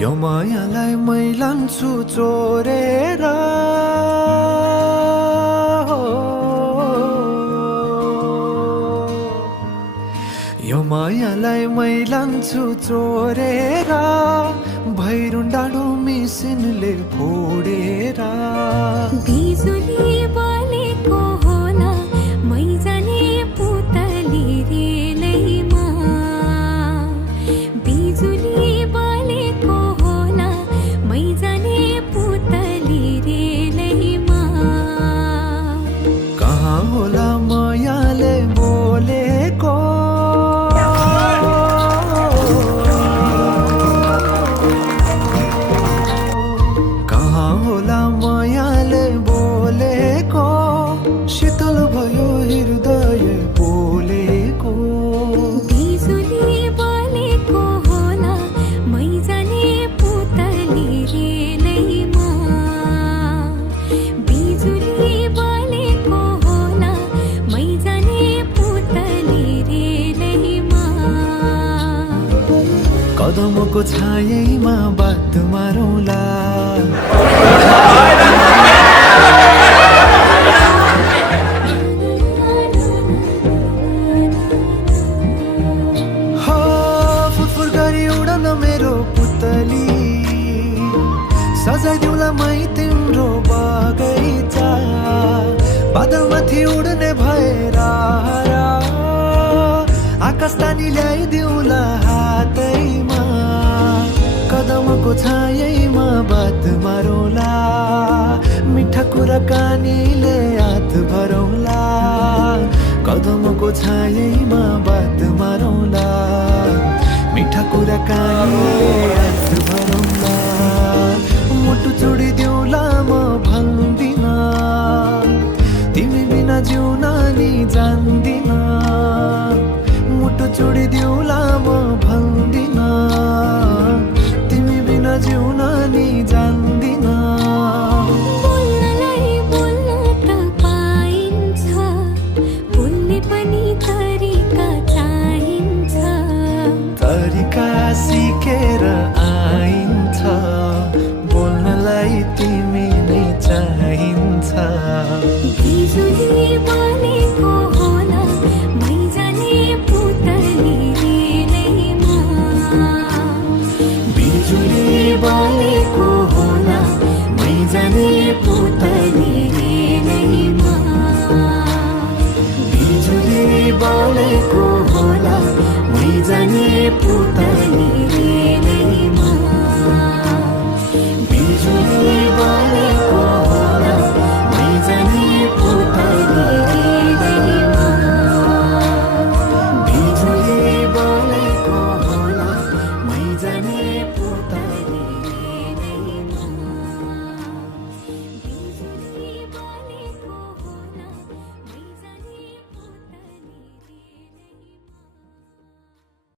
यो मायालाई मै लान्छु चोरेर यो मायालाई मै लान्छु चोरेर भैरुन डाँडो मिसिनले फोडेर बिजुली बलेको होला मै जाने पुतली रेलैमा बिजुली बलेको होला मै जाने पुतली रेलैमा कहाँ होला मायाले बोलेको कहाँ होला मायाले बोलेको शीतल भयो हृदय बोलेको बिजुली बलेको होला मै जाने पुतली रेलैमा बिजुली बलेको होला मै जाने पुतली रेलैमा कदमको छायैमा बात मारौँला हो फुरफुर गरी उडन मेरो पुतली सजाइदिउँला मै तिम्रो बगैँचा बादलमाथि उड्ने भएर आकाश तानी ल्याइदिउँला हातैमा कदमको छायैमा बात मारौँला मिठा कुराकानीले हात भरौँला कदमको छायैमा बात मारौँला मिठा कुराकानीले हात भरौँला मुटु छोडिदेऊला म भन्दिन तिमी बिना जिउन नि जान्दिन मुटु छोडिदेऊला म भन्दिन तिमी बिना जिउन नि जान्दिन बोल्नलाई बोल्न त पाइन्छ बोल्ने पनि तरिका चाहिन्छ तरिका सिकेर आइन्छ बोल्नलाई तिमी नै चाहिन्छ बिजुली बलेको होला मै जाने पुतली रेलैमा बिजुली बलेको होला मै जाने पुतली रेलैमा बिजुली बलेको होला मै जाने पुतली